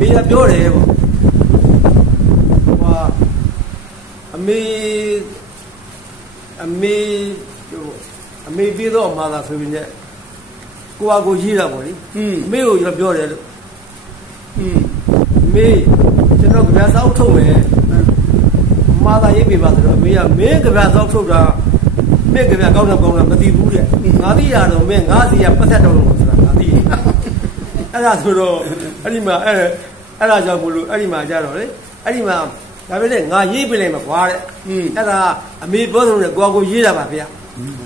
မေကပြောတယ်ပေါ့ဟွာအမေအမေဟိုအမေပြီးတော့မှာသာဆိုပြီးနဲ့ကိုကကိုရေးတာပေါ့လေ อืม အမေကိုကျွန်တော်ပြောတယ်လို့ อืม မေကျွန်တော်ကြပြစောက်ထုတ်မယ်မှာသာရေးပြပါဆိုတော့အမေကမင်းကြပြစောက်ထုတ်တာမင်းကြပြကောင်းတယ်ကောင်းတယ်မသိဘူးတဲ့ငါသိရတော့မင်းငါစီကပတ်သက်တော့လို့ဆိုတာငါသိတယ်အဲ့ဒါဆိုတော့အဲ့ဒီမှာအဲ့ အဲ့ဒါကြောင့်မလို့အဲ့ဒီမှာကြတော့လေအဲ့ဒီမှာဒါပဲလေငါရေးပြလိုက်မှာကွာတဲ့အဲ့ဒါအမေပြောဆုံးတဲ့ကိုကကိုရေးတာပါဗျာ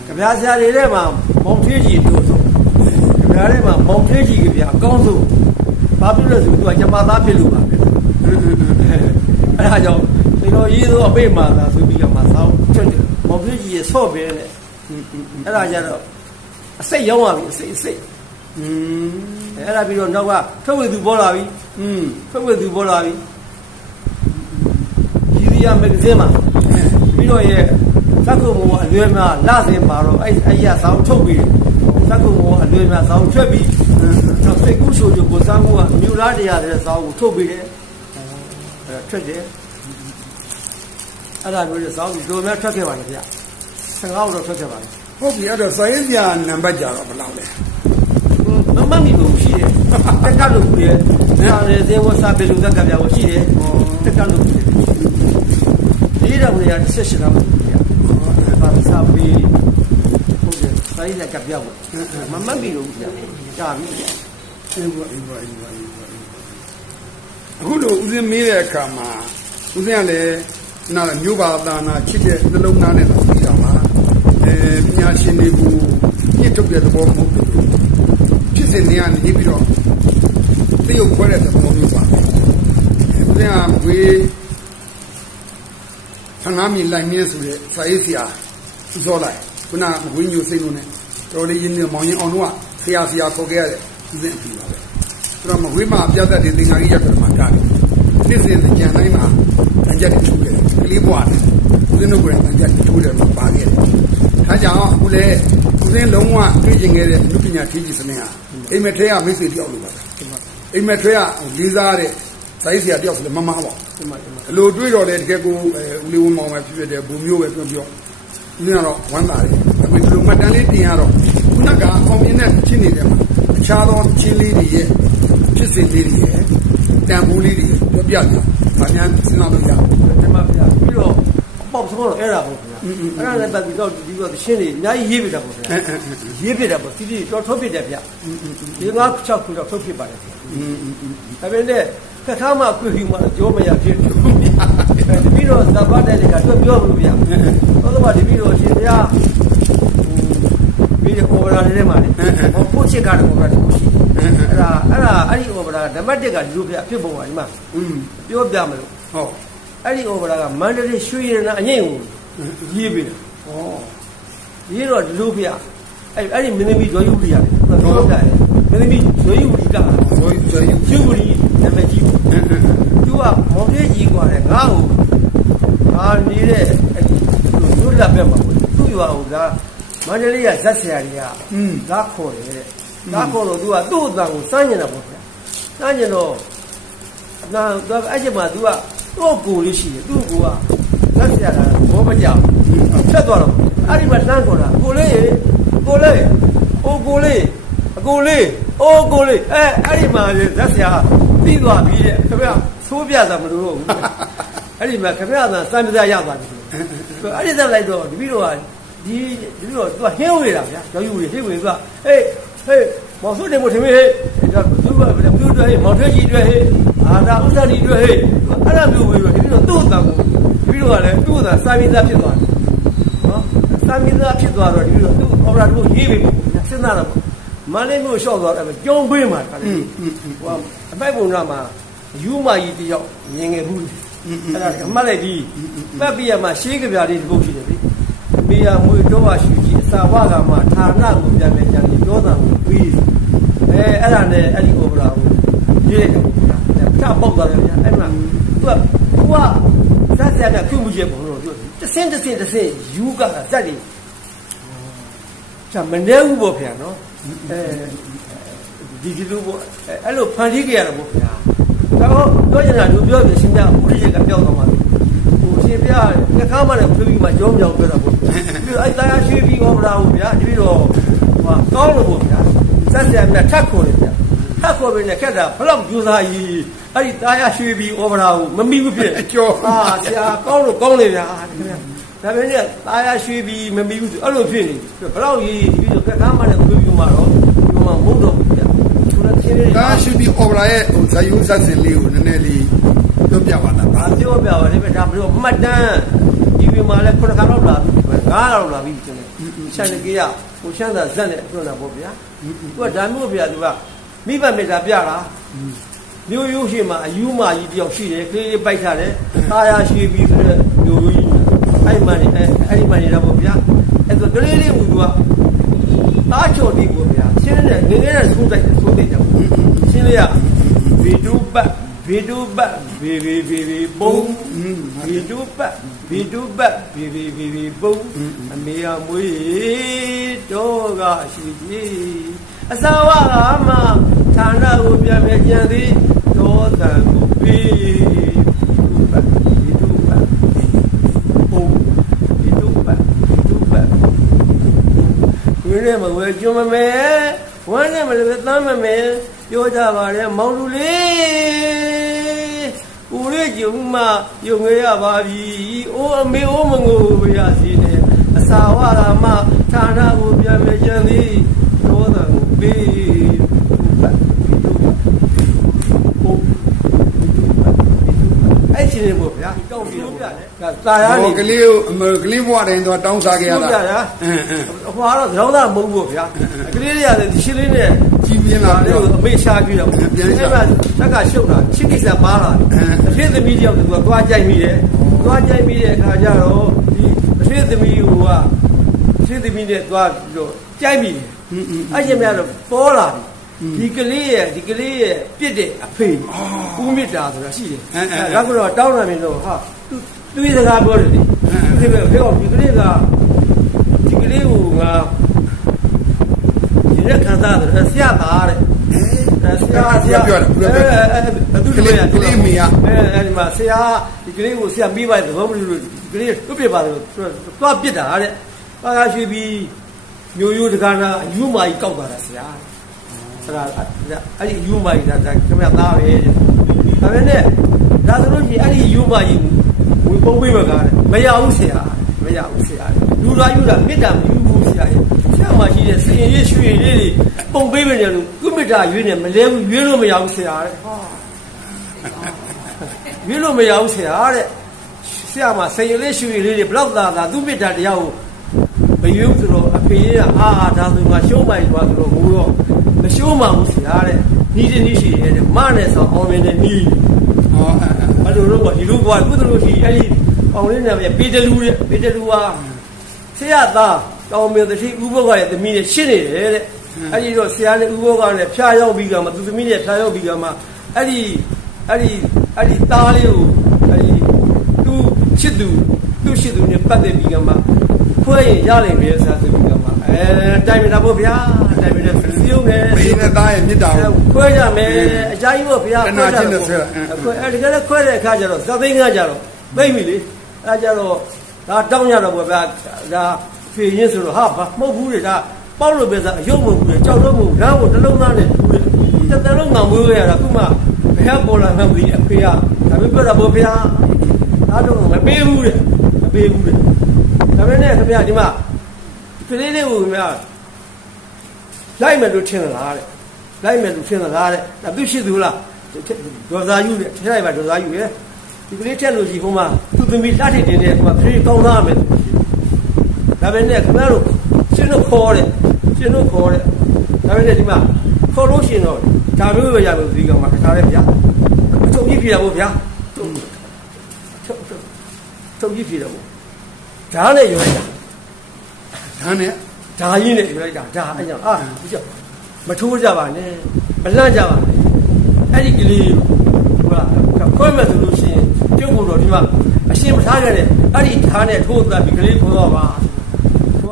ကြပြဆရာတွေထဲမှာမောင်သေးကြီးတို့ဆိုကြပြထဲမှာမောင်သေးကြီးကြပြအကောင်းဆုံးဘာဖြစ်လို့လဲဆိုသူကကျမသားဖြစ်လို့ပါဗျာအဲ့ဒါကြောင့်ကျွန်တော်ရေးသောအပိတ်မှာသာဆိုပြီးတော့မှစောင်းချွတ်တယ်မောင်ကြီးရဲ့ဆော့ပဲနဲ့အဲ့ဒါကြတော့အစိတ်ရောက်သွားပြီအစိတ်အစိတ် อืม အဲ့ဒါပြီးတော့နောက်ကထုတ်ဝေသူပေါ်လာပြီ อืม ထုတ်ဝေသူပေါ်လာပြီကြီးစီယာမဂ္ဂဇင်းမှာပြီးတော့ရဲ့သက္ကုမောအလွယ်မှာလာစင်မှာတော့အဲ့အဲ့ရစောင်းထုတ်ပြီးသက္ကုမောအလွယ်မှာစောင်းထွက်ပြီးတော့စိတ်ကူးဆိုကြကိုစားမှုကမြို့လားတရားတဲ့စောင်းကိုထုတ်ပြီးတယ်အဲ့ထွက်တယ် အဲ့ဒါမျိုးတွေစောင်းပြီးတို့များထွက်ခဲ့ပါလေဗျ15တော့ထွက်ခဲ့ပါလေ ဟုတ်ပြီအဲ့တော့စာရေးဆရာနံပါတ်ကြတော့ဘယ်လောက်လဲ မမမီလို့ရှိတယ်တက်ကလို့ပြည့်ဒါလည်းဇေဝစာပေလူကကပြဖို့ရှိတယ်တက်ကလို့ပြည့်ဒီတော့နေရာဆက်ရှိတာမဟုတ်ဘူးဗျဘာစာပေဟုတ်တယ်စာရေးကပြဖို့မမမီလို့ဗျကြာပြီအေးပါအေးပါအေးပါအေးပါအခုလို့ဦးစင်းမေးတဲ့အခါမှာဦးစင်းကလည်းနားမျိုးပါသာနာချစ်တဲ့နှလုံးသားနဲ့တော့ပြီးတာပါအဲပညာရှင်တွေကိုညှစ်ထုတ်တဲ့သဘောမဟုတ်ဘူး ဖြစ်စဉ်တွေကနေပြီးတော့သိုပ်ခွဲတဲ့သဘောမျိုးပါဦးစင်းကဝေးဆန္ဒမြင်လိုက်မြင်းဆိုတဲ့စာရေးဆရာသူစောလိုက်ခုနမဝင်းညိုစိတ်လို့ ਨੇ တော်လေးရင်းနေမောင်ရင်အောင်တော့ဆရာဆရာခေါ်ခဲ့ရတဲ့ဦးစင်းအပြီပါပဲဆိုတော့မဝေးမှာပြတ်သက်တဲ့သင်္ဃာကြီးရက်တော်မှာကတယ်နေ့စဉ်ကြံတိုင်းမှာတန်ကြက်တွေထုတ်ခဲ့တယ်ကလေးဘွားနဲ့ဦးဇင်းတို့ကတန်ကြက်တွေထုတ်တယ်မှာပါခဲ့တယ်ဒါကြောင့်အခုလေဦးဇင်းလုံးဝတွေ့ကျင်ခဲ့တဲ့လူပညာထေးကြီးစနစ်ဟာ အိမ်မက်ထဲကမိတ်ဆွေတယောက်လိုပါပဲအိမ်မက်ထဲကလေးစားတဲ့ဇိုင်းဆရာတယောက်ဆိုလည်းမမပါဘူးဒီမှာဒီမှာအလိုတွေးတော့လေတကယ်ကိုဦးလေးဝင်းမောင်ပဲဖြစ်ဖြစ်တယ်ဘူမျိုးပဲပြောပြောဦးဇင်းကတော့ဝမ်းသာတယ်ဒါပေမဲ့ဒီလိုမှတ်တမ်းလေးတင်ရတော့ခုနကအောင်မြင်တဲ့ချင်းနေတယ်မှာအခြားသောချင်းလေးတွေရဲ့ဖြစ်စဉ်လေးတွေရဲ့တန်ဖိုးလေးတွေပြောပြကြ။ဘာများစဉ်းစားလို့ရဒီမှာဗျပြီးတော့အ ပေါက်ဆုံးတော့အဲ့ဒါပေါ့ခင်ဗျာအဲ့ဒါလည်းပတ်ပြီးတော့ဒီလိုသရှင်တွေအများကြီးရေးပြတာပေါ့ခင်ဗျာရေးပြတာပေါ့စီးစီးတော့ထုတ်ပြတယ်ဗျာဒီငါး၆ခုတော့ထုတ်ပြပါတယ်ခင်ဗျာဒါပေမဲ့ခက်ခါမှကွေဟီမှာကြောမရဖြစ်ဘူးပြီးတော့သဘာတဲ့ကတော့ပြောဘူးဗျာသောသဘာဒီပြီးတော့ရှင်ဗျာပြီးတော့ overall ထဲမှာလေဟောဖို့ချစ်ကတော့ overall တစ်ခုရှိတယ်အဲ့ဒါအဲ့ဒါအဲ့ဒီ overall ဓမ္မတက်ကလူပြအဖြစ်ပုံပါဒီမှာပြောပြမလို့ဟုတ် အဲ့ဒီအော်ရာကမန္တလေးရွှေရနာအငိမ့်ကိုရေးပြီးတယ် ဩ ရေးတော့ဒီလိုဗျအဲ့အဲ့ဒီမင်းသမီးဇော်ယူဝီရတယ်ပြောပြတယ်မင်းသမီးဇော်ယူဝီက ဆိုဆိုရင် ယူဝီနာမည်ကြီးပေါ့ အဲအဲ သူကမောင်သေးကြီးกว่าတယ်ငါ့ကိုငါနေတဲ့အဲ့ဒီသူ့လက်ဘက်မှာပေါ့သူ့ရွာကိုကမန္တလေးကဇက်ဆရာကြီးက อืม ဓာတ်ခေါ်တယ်တဲ့ဓာတ်ခေါ်တော့သူကသူ့အတန်ကိုစမ်းကျင်တာပေါ့ဗျာစမ်းကျင်တော့အတန်သူကအဲ့ချိန်မှာသူက သူ့ကိုယ်လေးရှိတယ်သူ့ကိုကဇက်ဆရာကဘောမကြောက်ဖြတ်သွားတော့အဲ့ဒီမှာလှမ်းခေါ်တာကိုလေးကိုလေးအိုကိုလေးအကိုလေးအိုကိုလေးအဲအဲ့ဒီမှာဇက်ဆရာပြီးသွားပြီတဲ့ခင်ဗျသိုးပြတာမလို့တော့ဘူးအဲ့ဒီမှာခင်ဗျာသာစမ်းပြရရသွားပြီအဲ့ဒီသက်လိုက်တော့တပည့်တော်ကဒီတပည့်တော်သူကဟင်းဝေးတာဗျာကျောင်းယူဝေးဟင်းဝေးသူကဟေးဟေးမောင်စုတယ်မို့ထင်မေးဟေးဒါသူကဘယ်လိုတွေ့ဟေးမောင်ထွေးကြီးတွေ့ဟေး အာဒါဥစ္စာကြီးတွေ့ဟေးအဲ့ဒါမျိုးဝေးတော့တပည့်တော်သူ့အတန်ကိုတပည့်တော်ကလည်းသူ့အတန်စာမင်းသားဖြစ်သွားတယ်နော်စာမင်းသားဖြစ်သွားတော့တပည့်တော်သူ့အော်ရာတို့ရေးပြီပေါ့စဉ်းစားတော့မန္တလေးမျိုးလျှော့သွားတယ်ကျုံးပေးမှာတကယ်ဟိုအပိုက်ပုံနာမှာယူမကြီးတယောက်မြင်ငယ်ဘူးအဲ့ဒါအမှတ်လိုက်ပြီးပတ်ပြရမှာရှေးကြပြားလေးတစ်ပုတ်ရှိတယ်လေမေယာမွေတော့ဝရှူကြီးအစာဝကမှာဌာနကိုပြန်ပြန်ကြံပြီးပြောတာကိုပြီးအဲအဲ့ဒါနဲ့အဲ့ဒီဩပရာကို ရေးလိုက်တယ်ဗျာဖျောက်ပေါက်သွားတယ်ဗျာအဲ့မှာသူကသူကဇက်ဇက်ကခွင့်မှုချက်ပုံလို့ပြောတစင်းတစင်းတစင်းယူကဇက်တွေချာမနေဘူးပေါ့ဗျာနော်အဲဒီဒီလိုပေါ့အဲ့လိုဖန်တီးကြရတာပေါ့ဗျာဒါတော့ပြောချင်တာလူပြောပြရှင်ပြဥရိယကပြောက်သွားမှာဟိုရှင်ပြကခါမှလည်းဖြူပြီးမှကြောင်းကြောင်းပြောတာပေါ့ပြီးတော့အဲ့တရားရွှေပြီးဟောတာဟုတ်ဗျာတပည့်တော်ဟိုကောင်းလို့ပေါ့ဗျာဆက်ဆက်နဲ့ထက်ခေါ်တယ်ဗျာ ထက်ခေါ်ပြီးနဲ့ခက်တာဘလောက်ကြိုးစားကြီးအဲ့ဒီတရားရွှေပြီးဟောတာကိုမမိဘူးဖြစ်အကျော်ဟာဆရာကောင်းလို့ကောင်းလေဗျာခင်ဗျာဒါပေမဲ့တာယာရွှေပြီးမမီဘူးဆိုအဲ့လိုဖြစ်နေဘယ်တော့ရေးပြီးတော့ကကားမှလည်းခွေးပြီးမှတော့ဒီမှာမဟုတ်တော့ဘူးဗျာခုနချင်းလေးဒါရှိပြီးအော်ဘရာရဲ့ဟိုဇာယုဇတ်စင်လေးကိုနည်းနည်းလေးပြောပြပါလားဒါဘာပြောပြပါလဲဗျာဒါဘယ်လိုမှတ်တမ်းဒီပြီးမှလည်းခုနခါတော့လာပြီငါးလောက်လာပြီကျွန်တော်ရှန်တကေးရဟိုရှမ်းသာဇက်နဲ့အတွန်းတာပေါ့ဗျာသူကဒါမျိုးဗျာသူက မိဘမေတ္တာပြတာမျိုးရိုးရှိမှအယူမကြီးတယောက်ရှိတယ်ကလေးလေးပိုက်ထားတယ်တာယာရွှေပြီးဆိုတဲ့မျိုးရိုးကြီးအဲ့မှနေအဲ့အဲ့ဒီမှနေတော့ပေါ့ဗျာအဲ့တော့ကလေးလေးကသူကသားချော်ဒီကိုဗျာရှင်းတဲ့ငငယ်တဲ့သုံးတိုက်သုံးတိုက်တော့ရှင်းလေးကဗီဒူပတ်ဗီဒူပတ်ဗီဗီဗီဗီပုံဗီဒူပတ်ဗီဒူပတ်ဗီဗီဗီဗီပုံအမေကမွေးတော့ကရှိကြီး အစာဝကမှဌာနကိုပြန်ပြန်ကြံသည်တော်တန်ကိုပြီးဗီဒူပတ်ဗီဒူပတ်ပုံဗီဒူပတ်ဗီဒူပတ်ဝင်းနဲ့မဝဲကျွမ်းမမဲဝမ်းနဲ့မလည်းပဲတမ်းမမဲပြောကြပါလေမောင်လူလေးဦးလေးကျုံမယုံငရပါပြီအိုးအမေအိုးမငိုရစီနဲ့အစာဝရမဌာနကိုပြန်မကြံသည်သောတံကိုပေးပတ် အဲ့ချင်းနေပေါ့ဗျာတောက်ပြီးတော့ဗျာဒါသာရနေဟိုကလေးကိုအမကလေးဘွားတိုင်းတော့တောင်းစားခဲ့ရဟုတ်တာကြလားအင်းအင်းအဖွာတော့ကြောင်းသားမဟုတ်ဘူးဗျာကလေးလေးရတယ်ဒီရှင်းလေးနဲ့ကြီးပြင်းလာဒါပြီးလေးတော့ကိုအမေရှာပြတော့ပြန်ရှာအဲ့မှာတက်ကရှုပ်တာချစ်ကိစ္စပါလာအင်းအဖြစ်သမီးတယောက်သူကသွားကြိုက်မိတယ်သွားကြိုက်မိတဲ့အခါကျတော့ဒီအဖြစ်သမီးကအဖြစ်သမီးနဲ့သွားပြီးတော့ကြိုက်မိတယ် အဲ့ကျများတော့ပေါ်လာပြီဒီကလေးရဲ့ဒီကလေးရဲ့ပြစ်တဲ့အဖေဦးမြင့်တာဆိုတာရှိတယ်ဒါကတော့တောင်းလာပြီတော့ဟာသူသူစကားပြောတယ်လေသူကပြောဒီကလေးကဒီကလေးကိုငါဒီရက်ခံစားတယ်ဆရာသားတဲ့ဆရာဆရာပြောတယ်သူကလေးကလေးမေကအဲဒီမှာဆရာဒီကလေးကိုဆရာမိပါတယ်ဘောမလို့ဒီကလေးလွတ်ပြပါတယ်သွားပြစ်တာတဲ့ပါရရွှေပြီး မျိုးရိုးတကားနာအယူမာကြီးကောက်သွားတာဆရာဆရာအဲ့ဒီအယူမာကြီးဒါခင်ဗျာသားပဲတဲ့ဒါပဲနဲ့ဒါဆိုလို့ရှိရင်အဲ့ဒီအယူမာကြီးဝေပုံးပေးမကားတဲ့မရဘူးဆရာမရဘူးဆရာလူသားယူတာမေတ္တာမယူဘူးဆရာရဲ့ဆရာမရှိတဲ့စင်ရည်ရွှေရည်တွေပုံပေးမယ်လို့ကုမေတ္တာရွေးနေမလဲဘူးရွေးလို့မရဘူးဆရာတဲ့ဟာရွေးလို့မရဘူးဆရာတဲ့ဆရာမစင်ရည်လေးရွှေရည်လေးတွေဘလောက်သာသာသူမေတ္တာတရားကိုမရွေးဘူးဆိုတော့အ ဖေကအာဟာဒါဆိုငါရှုံးပိုင်သွားဆိုတော့ဘိုးတော့မရှုံးပါဘူးဆရာတဲ့နီးတနီးရှိရဲ့တဲ့မနဲ့ဆောင်အောင်မင်းနဲ့နီးဟောအဲအဲအဲ့လိုတော့ဒီလိုကွာကုသလိုရှိအဲ့ဒီအောင်လေးနာမည်ပေတလူတဲ့ပေတလူဟာဆရာသားတောင်မင်းတတိဥဘောကရဲ့သမီးနဲ့ရှင်းနေတယ်တဲ့အဲ့ဒီတော့ဆရာနဲ့ဥဘောကနဲ့ဖျားရောက်ပြီးကမှသူသမီးနဲ့ဖျားရောက်ပြီးကမှအဲ့ဒီအဲ့ဒီအဲ့ဒီသားလေးကိုအဲ့ဒီသူချစ်သူသူ့ချစ်သူနဲ့ပတ်သက်ပြီးကမှခွဲရင်ရနိုင်မယ်ဆရာဆိုပြီးက မှအဲတိုင်မတာပေါ့ဗျာတိုင်မတာစီယုံနဲ့ဘေးနဲ့သားရဲ့မြစ်တာကိုခွဲကြမယ်အကြိုင်းပေါ့ဗျာတဏှာချင်းနဲ့ဆွဲတာခွဲအဲ့ဒီကလည်းခွဲတဲ့အခါကျတော့သသိန်းကကြတော့သိမ့်ပြီလေအဲ့ကြတော့ဒါတောင်းရတော့ပေါ့ဗျာဒါဖြေရင်းဆိုတော့ဟာဘာမဟုတ်ဘူးလေဒါပေါက်လို့ပဲစားအယုံမဟုတ်ဘူးလေကြောက်တော့မဟုတ်ဘူးဒါကိုတစ်လုံးသားနဲ့တူတယ်တစ်တလုံးငောင်မွေးရတာခုမှဘယ်ကပေါ်လာမှမသိအဖေကဒါပဲပြောတာပေါ့ဗျာဒါတော့မပေးဘူးလေမပေးဘူးလေဒါပဲနဲ့ခင်ဗျာဒီမှာကလေးလေးကိုခင်ဗျာ လိုက်မယ်လို့ထင်သလားတဲ့လိုက်မယ်လို့ထင်သလားတဲ့ဒါသူရှိသူလားဒေါ်စာယူတဲ့ထည့်လိုက်ပါဒေါ်စာယူရဲ့ဒီကလေးထက်လို့ရှိဟိုမှာသူသမီးလက်ထစ်တင်တဲ့ဟိုမှာဖေးကောင်းသားမယ်ဒါပဲနဲ့ခင်ဗျားတို့ရှင်းတို့ခေါ်တဲ့ရှင်းတို့ခေါ်တဲ့ဒါပဲနဲ့ဒီမှာခေါ်လို့ရှိရင်တော့ဒါမျိုးပဲရမယ်ဒီကောင်မှာခါရဲဗျာအချုပ်ကြီးပြရဖို့ဗျာချုပ်ချုပ်ချုပ်ကြီးပြရဖို့ဓာတ်နဲ့ရွေးတာဒါနဲ့ ဒါကြီးနဲ့ယူလိုက်တာဒါအဲ့ကြောင့်အာဒီကြောင့်မထိုးကြပါနဲ့မလန့်ကြပါနဲ့အဲ့ဒီကလေးဟိုလားခွဲမဲ့ဆိုလို့ရှိရင်ပြုတ်ဖို့တော့ဒီမှာအရှင်းမထားခဲ့တဲ့အဲ့ဒီဓာတ်နဲ့ထိုးသတ်ပြီးကလေးခေါ်တော့ပါ